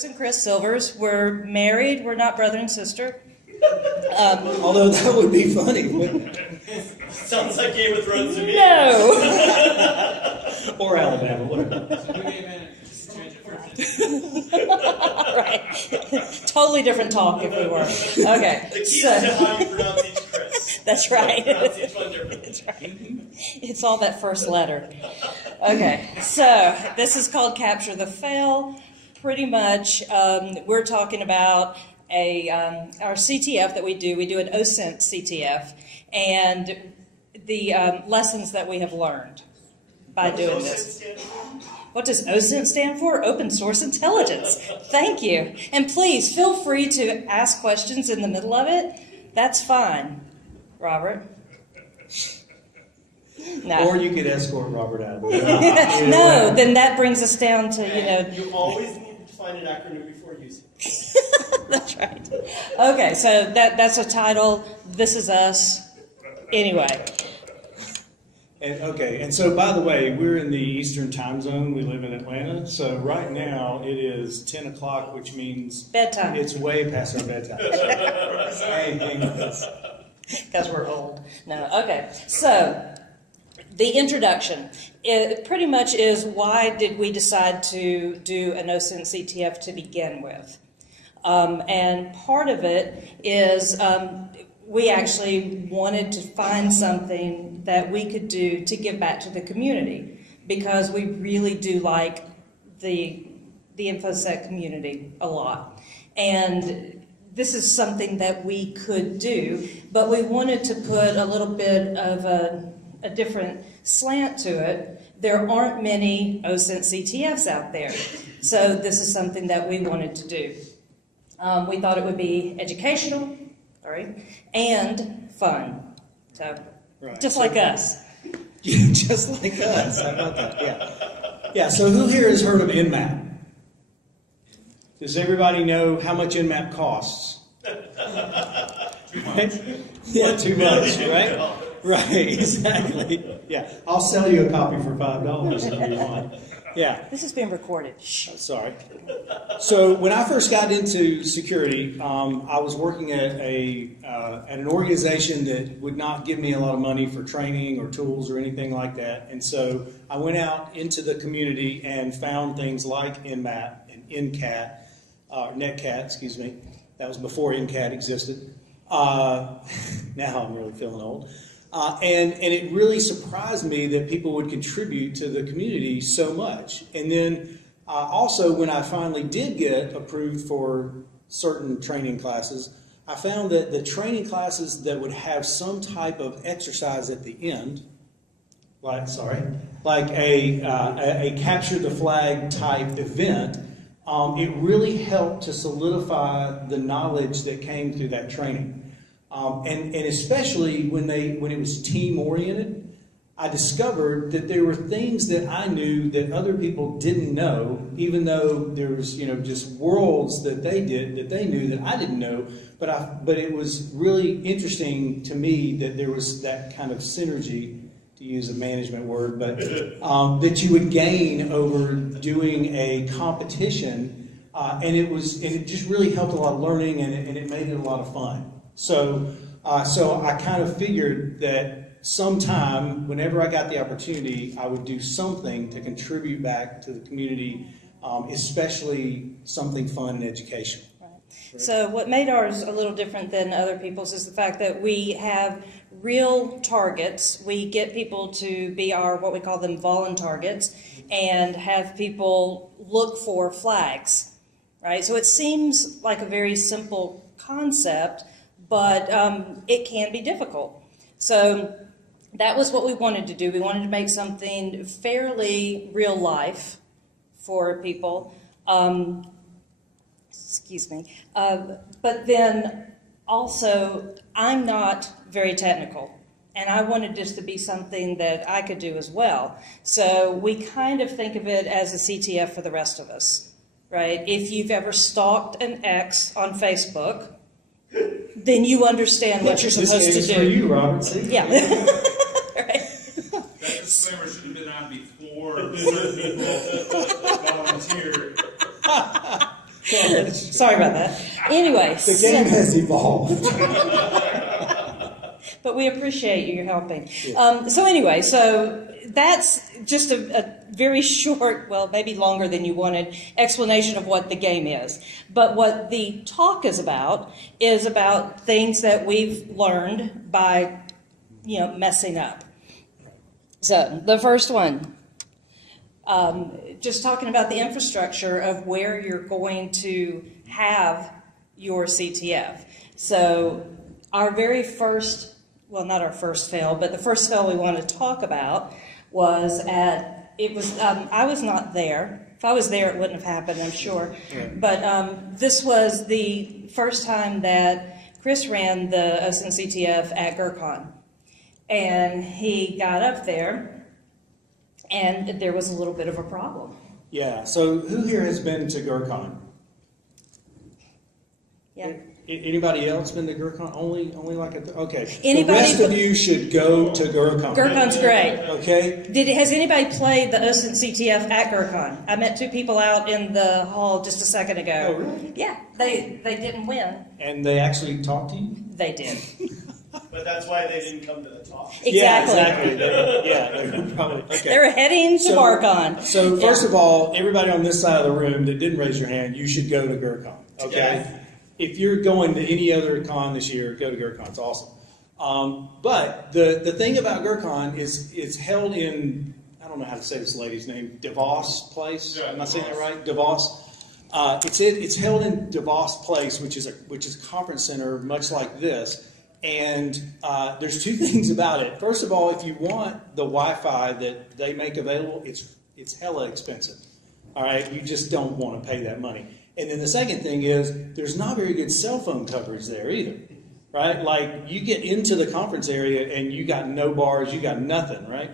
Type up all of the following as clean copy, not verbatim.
Kris and Chris Silvers. We're married. We're not brother and sister. Although that would be funny, wouldn't it? Sounds like Game of Thrones to me. No. Or Alabama, whatever. Right. Totally different talk if we were. Okay. The key is to how you pronounce each Chris. That's right. Pronounce each one differently. That's right. It's all that first letter. Okay. So this is called Capture the Fail. Pretty much, we're talking about our CTF that we do. We do an OSINT CTF, and the lessons that we have learned by doing this. What does OSINT stand for? Open Source Intelligence. Thank you. And please feel free to ask questions in the middle of it. That's fine. Robert? No. Or you could escort Robert out. No, then that brings us down to, You always need to find an acronym before using it. That's right. Okay, so that's a title. This is us. Anyway. And so by the way, we're in the Eastern time zone. We live in Atlanta. So right now it is 10 o'clock, which means bedtime. It's way past our bedtime. Because we're old. No, okay. So the introduction. It pretty much is why did we decide to do an OSINT CTF to begin with? And part of it is we actually wanted to find something that we could do to give back to the community, because we really do like the InfoSec community a lot. And this is something that we could do, but we wanted to put a little bit of a different slant to it. There aren't many OSINT CTFs out there, so this is something that we wanted to do. We thought it would be educational, and fun. So, right. Just like us. Just like us. How about that? Yeah. Yeah. So, who here has heard of Nmap? Does everybody know how much Nmap costs? Right? Yeah, too much, right? Right. Exactly. Yeah. I'll sell you a copy for $5 if you want. Yeah. This is being recorded. Shh. Oh, sorry. So when I first got into security, I was working at an organization that would not give me a lot of money for training or tools or anything like that. And so I went out into the community and found things like Nmap and NCAT, NetCat, excuse me. That was before NCAT existed. Now I'm really feeling old. And it really surprised me that people would contribute to the community so much. And then also, when I finally did get approved for certain training classes, I found that the training classes that would have some type of exercise at the end, like a capture the flag type event, it really helped to solidify the knowledge that came through that training. And especially when it was team-oriented, I discovered that there were things that I knew that other people didn't know, even though there was, just worlds that they knew that I didn't know. But it was really interesting to me that there was that kind of synergy, to use a management word, but that you would gain over doing a competition, and it just really helped a lot of learning, and it made it a lot of fun. So I kind of figured that sometime, whenever I got the opportunity, I would do something to contribute back to the community, especially something fun and educational. Right. So what made ours a little different than other people's is the fact that we have real targets. We get people to be what we call them voluntargets, and have people look for flags, right? So it seems like a very simple concept, but it can be difficult. So that was what we wanted to do. We wanted to make something fairly real life for people. Excuse me. But then also, I'm not very technical, and I wanted this to be something that I could do as well. So we kind of think of it as a CTF for the rest of us, right? If you've ever stalked an ex on Facebook, then you understand what you're supposed to do. This is for you, Robert. See? Yeah. Right. That disclaimer should have been on before certain people volunteered. So Sorry about that. Anyway. The game has evolved. But we appreciate you helping. So anyway, so that's just a very short, well, maybe longer than you wanted, explanation of what the game is. But what the talk is about things that we've learned by, messing up. So the first one, just talking about the infrastructure of where you're going to have your CTF. So our very first, well, not our first fail, but the first fail we want to talk about was I was not there. If I was there, it wouldn't have happened, I'm sure. Yeah. But this was the first time that Chris ran the OSINT CTF at GearCon. And he got up there, and there was a little bit of a problem. Yeah, so who here has been to GearCon? Yeah. Anybody else been to GearCon? Only like okay. Anybody, the rest of you should go to GearCon. GearCon's great. Okay. Has anybody played the OSINT CTF at GearCon? I met 2 people out in the hall just a second ago. Oh, really? Yeah, they didn't win. And they actually talked to you? They did. But that's why they didn't come to the talk. Exactly. Yeah, exactly. They were probably okay. They were heading to GearCon. So first of all, everybody on this side of the room that didn't raise your hand, you should go to GearCon. Okay. Yeah. If you're going to any other con this year, go to GearCon. It's awesome. But the thing about GearCon is it's held in, I don't know how to say this lady's name, DeVos Place. Yeah, Am I saying that right? DeVos. It's held in DeVos Place, which is a conference center much like this. And there's 2 things about it. First of all, if you want the Wi-Fi that they make available, it's hella expensive. All right, you just don't want to pay that money. And then the second thing is there's not very good cell phone coverage there either, right? Like you get into the conference area and you got no bars, you got nothing, right?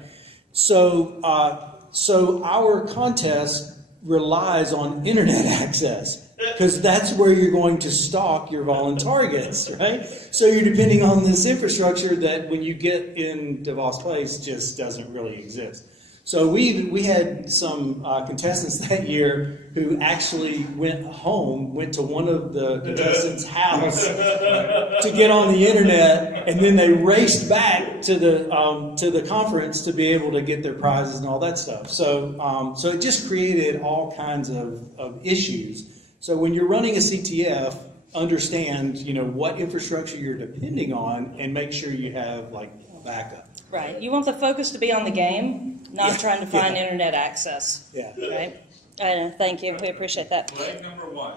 So our contest relies on internet access because that's where you're going to stock your voluntargets, right? So you're depending on this infrastructure that when you get in DeVos Place just doesn't really exist. So we had some contestants that year who actually went to one of the contestants' house to get on the internet, and then they raced back to the conference to be able to get their prizes and all that stuff. So it just created all kinds of issues. So when you're running a CTF, understand what infrastructure you're depending on, and make sure you have like backup. Right. You want the focus to be on the game, not trying to find internet access. Yeah. Right? I know. Thank you. We appreciate that. Flag number 1.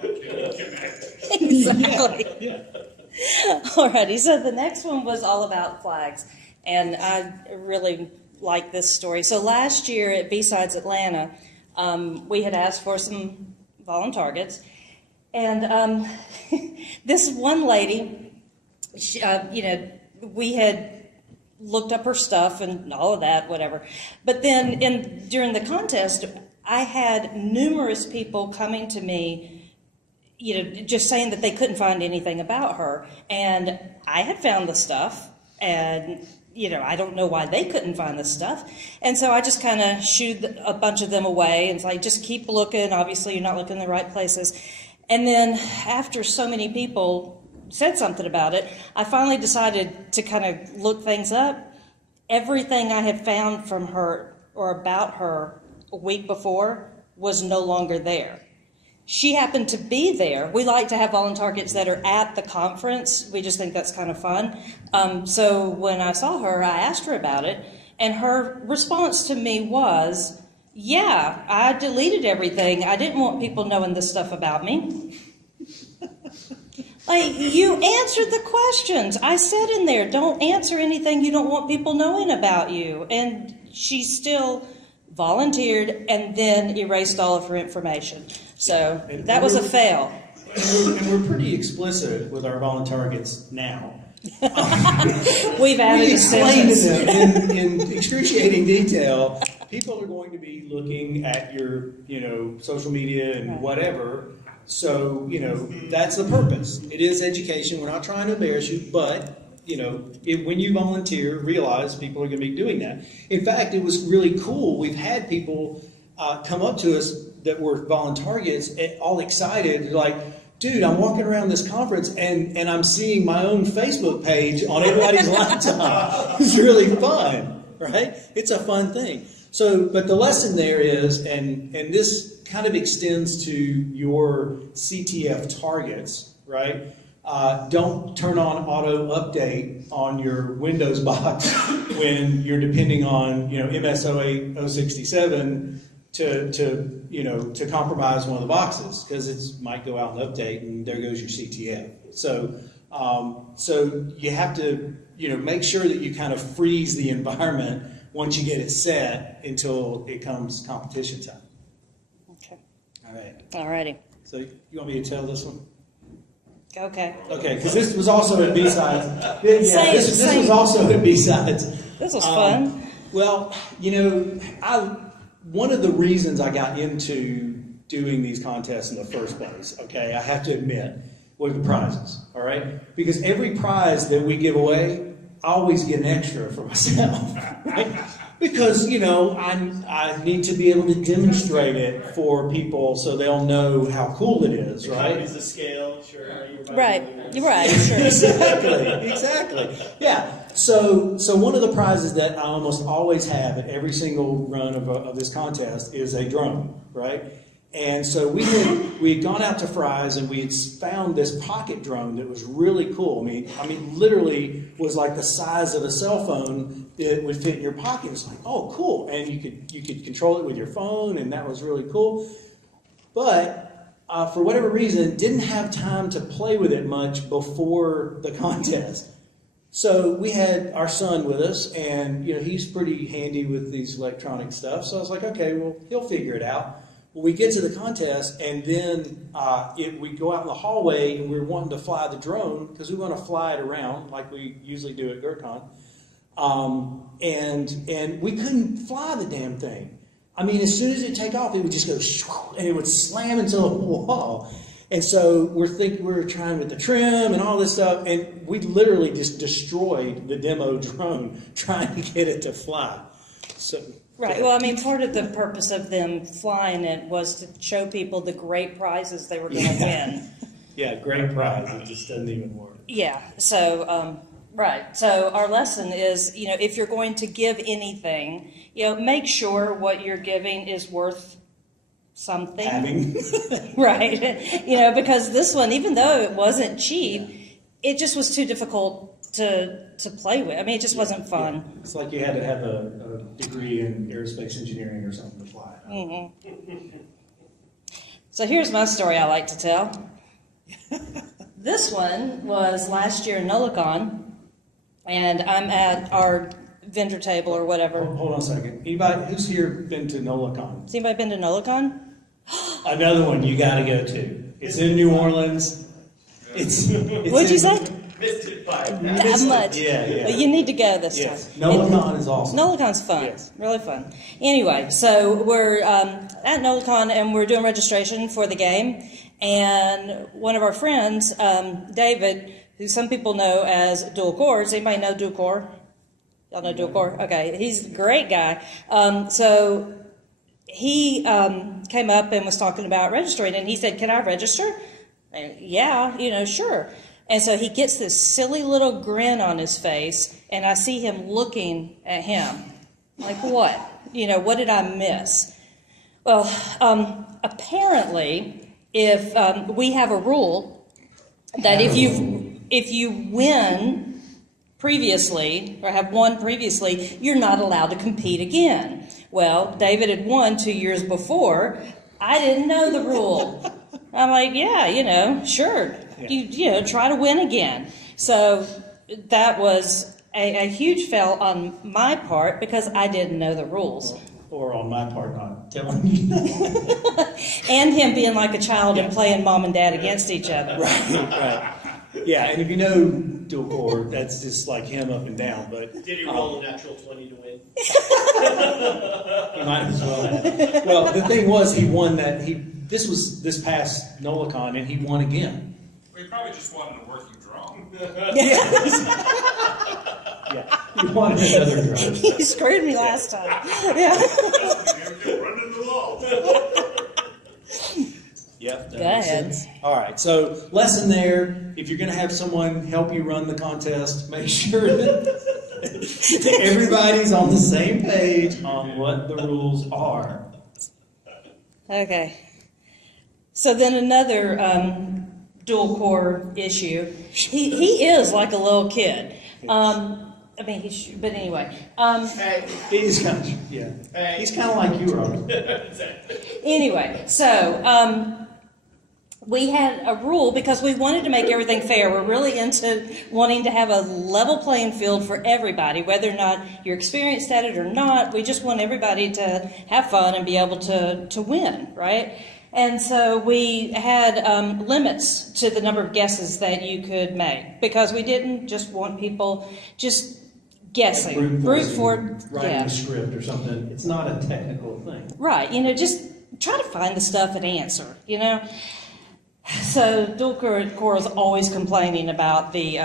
Exactly. Yeah. Alrighty. So the next one was all about flags. And I really like this story. So last year at B-Sides Atlanta, we had asked for some voluntargets. And this one lady, she, we had looked up her stuff and all of that, whatever. But then during the contest, I had numerous people coming to me, just saying that they couldn't find anything about her. And I had found the stuff, and, I don't know why they couldn't find the stuff. And so I just kind of shooed a bunch of them away and it's like, just keep looking. Obviously, you're not looking in the right places. And then after so many people said something about it, I finally decided to kind of look things up. Everything I had found from her or about her a week before was no longer there. She happened to be there. We like to have voluntargets that are at the conference. We just think that's kind of fun. So when I saw her, I asked her about it, and her response to me was, yeah, I deleted everything. I didn't want people knowing this stuff about me. Like, you answered the questions. I said in there, don't answer anything you don't want people knowing about you. And she still volunteered and then erased all of her information. So that was a fail. And we're pretty explicit with our voluntargets now. We've added we a sentence. them in excruciating detail. People are going to be looking at your, social media and whatever. So, that's the purpose. It is education. We're not trying to embarrass you, but, when you volunteer, realize people are going to be doing that. In fact, it was really cool. We've had people come up to us that were voluntargets, all excited, like, dude, I'm walking around this conference and I'm seeing my own Facebook page on everybody's laptop. It's really fun, right? It's a fun thing. So, but the lesson there is, and this kind of extends to your CTF targets, right? Don't turn on auto update on your Windows box when you're depending on, MS-08, 067 to compromise one of the boxes, because it might go out and update and there goes your CTF. So you have to, make sure that you kind of freeze the environment once you get it set until it comes competition time. Okay. All right. All righty. So you want me to tell this one? Okay. Okay, because this was also at B-Sides. Yeah, this was also at B-Sides. This was fun. Well, one of the reasons I got into doing these contests in the first place, okay, I have to admit, were the prizes, all right? Because every prize that we give away, I always get an extra for myself, right? Because, I need to be able to demonstrate it for people so they'll know how cool it is, right? Economies of scale, sure. Right, you're right, sure. Exactly. Yeah. So one of the prizes that I almost always have at every single run of this contest is a drone, right? And so we had gone out to Fry's and we had found this pocket drone that was really cool. I mean, literally was like the size of a cell phone. It would fit in your pocket. It's like, oh, cool, and you could control it with your phone, and that was really cool. But for whatever reason, didn't have time to play with it much before the contest. So we had our son with us, and he's pretty handy with these electronic stuff. So I was like, okay, well, he'll figure it out. Well, we get to the contest, and then we go out in the hallway, and we're wanting to fly the drone because we want to fly it around like we usually do at GearCon. And we couldn't fly the damn thing. I mean, as soon as it take off, it would just go shoo, and it would slam into the wall. And so we're trying with the trim and all this stuff, and we literally just destroyed the demo drone trying to get it to fly. So. Right. Well, I mean, part of the purpose of them flying it was to show people the great prizes they were going to win. Yeah, great prize. It just doesn't even work. Yeah. So, right. So our lesson is, if you're going to give anything, make sure what you're giving is worth something. Having. Right. Because this one, even though it wasn't cheap, it just was too difficult to play with. I mean, it just wasn't fun. Yeah. It's like you had to have a degree in aerospace engineering or something to fly. Mm-hmm. So here's my story I like to tell. This one was last year in Nolicon, and I'm at our vendor table or whatever. Hold on a second. Anybody who's here been to Nolicon? Has anybody been to Nolicon? Another one you got to go to. It's in New Orleans. It's What'd you say? Missed it by That much. Yeah. But you need to go this Yes. time. Nolicon is awesome. Nolicon's fun. Yes. Really fun. Anyway, so we're at Nolicon and we're doing registration for the game. And one of our friends, David, who some people know as Dual Core. Does anybody know Dual Core? Y'all know Dual Core? Okay. He's a great guy. So he came up and was talking about registering. And he said, "Can I register?" And, yeah, sure. And so he gets this silly little grin on his face, and I see him looking at him. Like, what? What did I miss? Well, apparently, if we have a rule that if you win previously, or have won previously, you're not allowed to compete again. Well, David had won 2 years before. I didn't know the rule. I'm like, yeah, sure. You try to win again. So that was a huge fail on my part because I didn't know the rules. Or on my part, not telling you. And him being like a child and playing mom and dad against each other. Right. Yeah, and if you know Dual Core, that's just like him up and down. But did he roll a natural 20 to win? He might as well have. Well, the thing was, he won that. This was this past Nolicon, and he won again. We probably just wanted a working drone. Yeah, he wanted another drone. He screwed me last time. Yeah. Run into the wall. Yep. Go ahead. All right. So lesson there, if you're going to have someone help you run the contest, make sure that everybody's on the same page on what the rules are. Okay. So then another dual core issue. He is like a little kid. I mean, but anyway. He's kind of, yeah. He's kind of like you, Robert. Anyway, so we had a rule because we wanted to make everything fair. We're really into wanting to have a level playing field for everybody, whether or not you're experienced at it or not. We just want everybody to have fun and be able to win, right? And so we had limits to the number of guesses that you could make because we didn't just want people just guessing. Brute force, writing yeah. a script or something. It's not a technical thing. Right. Just try to find the stuff and answer, So dual core is always complaining about the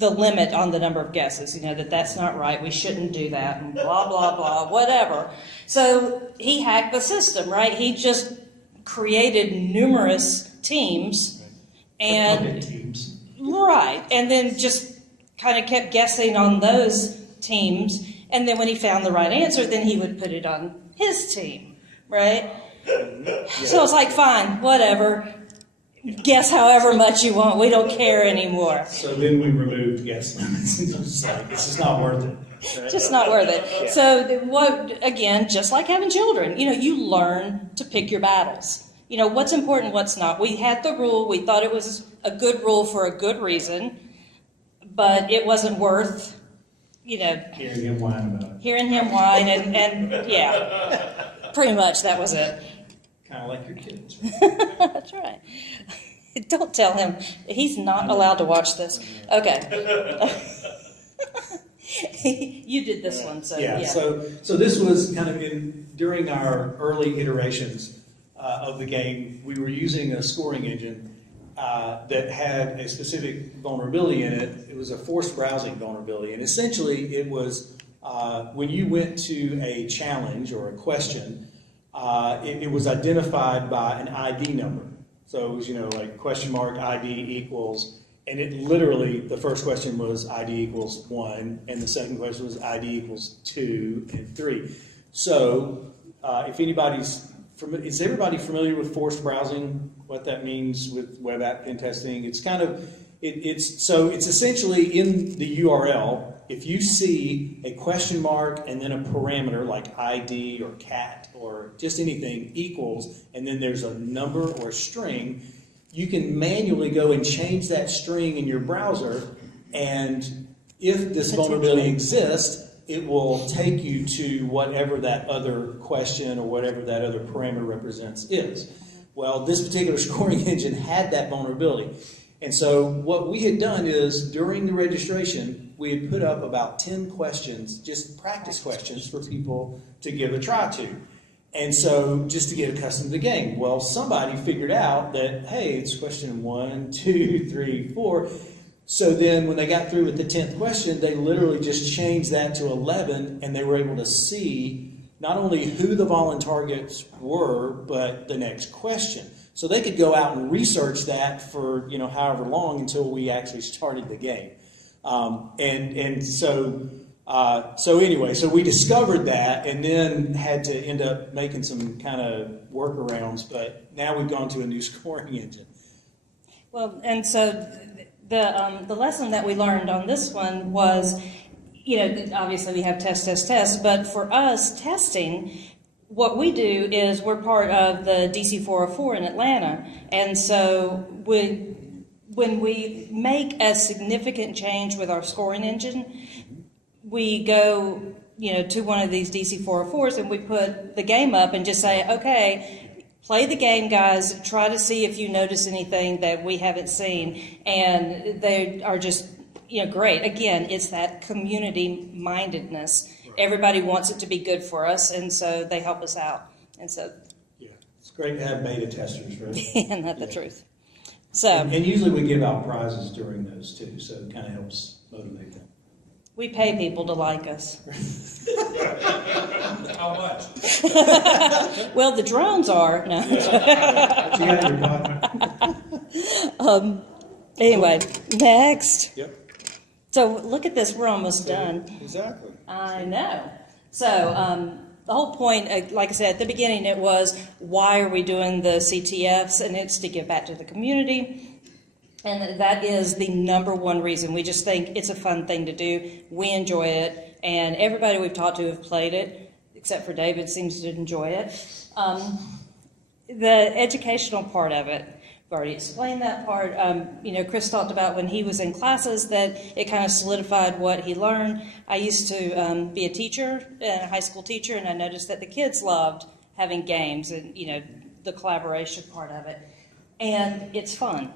limit on the number of guesses, that's not right, we shouldn't do that, and blah, blah, blah, whatever. So he hacked the system, right? He just created numerous teams. And teams. Right. And then just kind of kept guessing on those teams. And then when he found the right answer, then he would put it on his team, right? Yeah. So it's like, fine, whatever. Guess however much you want. We don't care anymore. So then we removed guess limits. It's like, this is not worth it. Right? Just not worth it. Yeah. So again, just like having children, you learn to pick your battles. What's important, what's not. We had the rule. We thought it was a good rule for a good reason, but it wasn't worth, hearing him whine about it. Hearing him whine and yeah, pretty much that was it. Kind of like your kids. That's right. Don't tell him. He's not allowed to watch this. Okay. You did this one, so yeah. So this was kind of during our early iterations of the game. We were using a scoring engine that had a specific vulnerability in it. It was a forced browsing vulnerability, and essentially it was when you went to a challenge or a question. It was identified by an ID number. So it was, like question mark ID equals, and it literally, the first question was ID equals 1, and the second question was ID equals 2 and 3. So if is everybody familiar with forced browsing, what that means with web app pen testing? It's kind of, it's essentially in the URL, if you see a question mark and then a parameter like ID or cat or just anything equals, and then there's a number or a string, you can manually go and change that string in your browser, and if this vulnerability exists, it will take you to whatever that other question or whatever that other parameter represents is. Well, this particular scoring engine had that vulnerability. And so what we had done is, during the registration, we had put up about 10 questions, just practice questions for people to give a try to. And so, just to get accustomed to the game. Well, somebody figured out that, hey, it's question 1, 2, 3, 4. So then when they got through with the 10th question, they literally just changed that to 11, and they were able to see not only who the volunteer targets were, but the next question. So they could go out and research that for however long until we actually started the game. So anyway, so we discovered that and then had to end up making some kind of workarounds. But now we've gone to a new scoring engine. Well, and so the lesson that we learned on this one was, obviously we have test, but for us testing, what we do is we're part of the DC 404 in Atlanta, and so when we make a significant change with our scoring engine, we go, to one of these DC 404s and we put the game up and just say, okay, play the game, guys. Try to see if you notice anything that we haven't seen, and they are just, great. Again, it's that community mindedness. Everybody wants it to be good for us, and so they help us out. And so, yeah, it's great to have beta testers, right? Isn't that the truth? So, and usually we give out prizes during those too, so it kind of helps motivate them. We pay people to like us. How much? Well, the drones are. No. What you got in your pocket? Anyway, next. Yep. So look at this. We're almost done. Exactly. I know. So the whole point, like I said at the beginning, it was why are we doing the CTFs, and it's to give back to the community. And that is the number one reason. We just think it's a fun thing to do. We enjoy it, and everybody we've talked to have played it, except for David seems to enjoy it. The educational part of it, I've already explained that part. Chris talked about when he was in classes that it kind of solidified what he learned. I used to be a teacher, a high school teacher, and I noticed that the kids loved having games and, the collaboration part of it. And it's fun.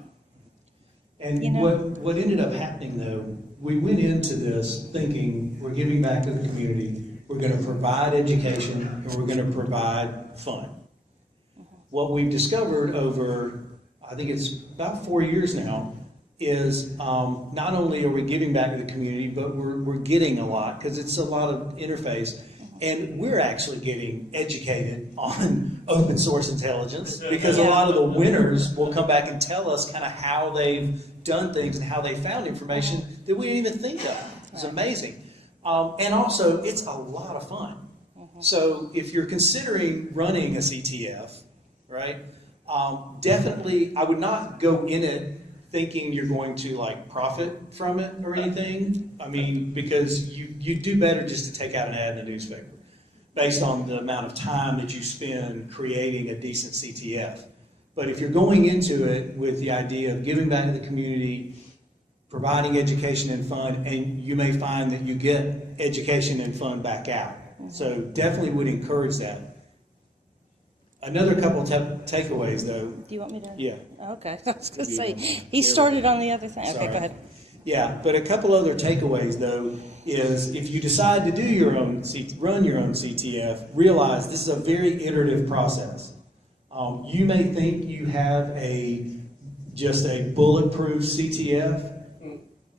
And what ended up happening, though, we went into this thinking we're giving back to the community, we're going to provide education, and we're going to provide fun. What we've discovered over, I think it's about 4 years now, is not only are we giving back to the community, but we're getting a lot, because it's a lot of interface. And we're actually getting educated on open source intelligence, because a lot of the winners will come back and tell us kind of how they've done things and how they found information that we didn't even think of. It's amazing. And also, it's a lot of fun. So if you're considering running a CTF, right, definitely I would not go in it thinking you're going to profit from it or anything. I mean, because you do better just to take out an ad in the newspaper based on the amount of time that you spend creating a decent CTF. But if you're going into it with the idea of giving back to the community, providing education and fun, and you may find that you get education and fun back out. So definitely would encourage that. Another couple takeaways, though. Do you want me to? Yeah. Okay. I was going to say, he started on the other thing. Okay, Sorry. go ahead. Yeah, but a couple other takeaways, though, is if you decide to do your own, run your own CTF, realize this is a very iterative process. You may think you have just a bulletproof CTF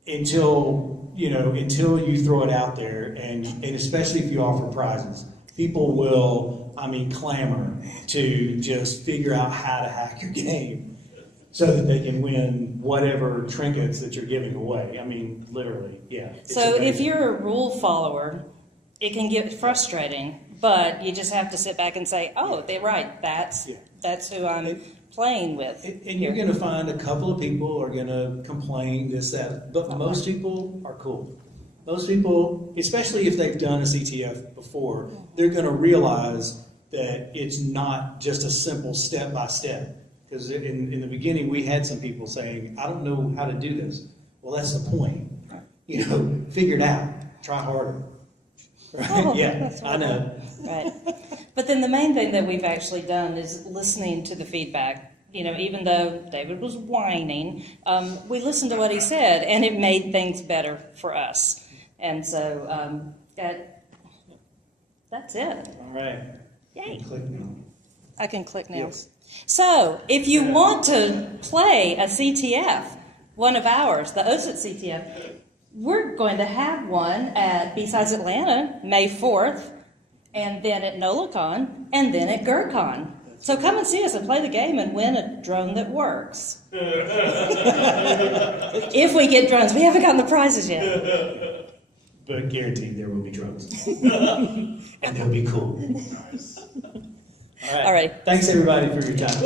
until you throw it out there, and especially if you offer prizes. People will, clamor to just figure out how to hack your game so that they can win whatever trinkets that you're giving away. Literally, yeah. So if you're a rule follower, it can get frustrating, but you just have to sit back and say, oh, they're right, that's who I'm playing with. And you're going to find a couple of people are going to complain, this, that, but most people are cool. Most people, especially if they've done a CTF before, they're going to realize that it's not just a simple step-by-step. Because in the beginning, we had some people saying, I don't know how to do this. Well, that's the point. Figure it out. Try harder. Right? Oh, yeah, I know. Right. But then the main thing that we've actually done is listening to the feedback. Even though David was whining, we listened to what he said, and it made things better for us. And so that's it. All right. Yay. Click now. I can click now. Yes. So if you want to play a CTF, one of ours, the OSINT CTF, we're going to have one at B-Sides Atlanta, May 4th, and then at NOLACon, and then at GERCon. So come and see us and play the game and win a drone that works. If we get drones. We haven't gotten the prizes yet. But guaranteed there will be drones. And they'll be cool. All right. Thanks, everybody, for your time.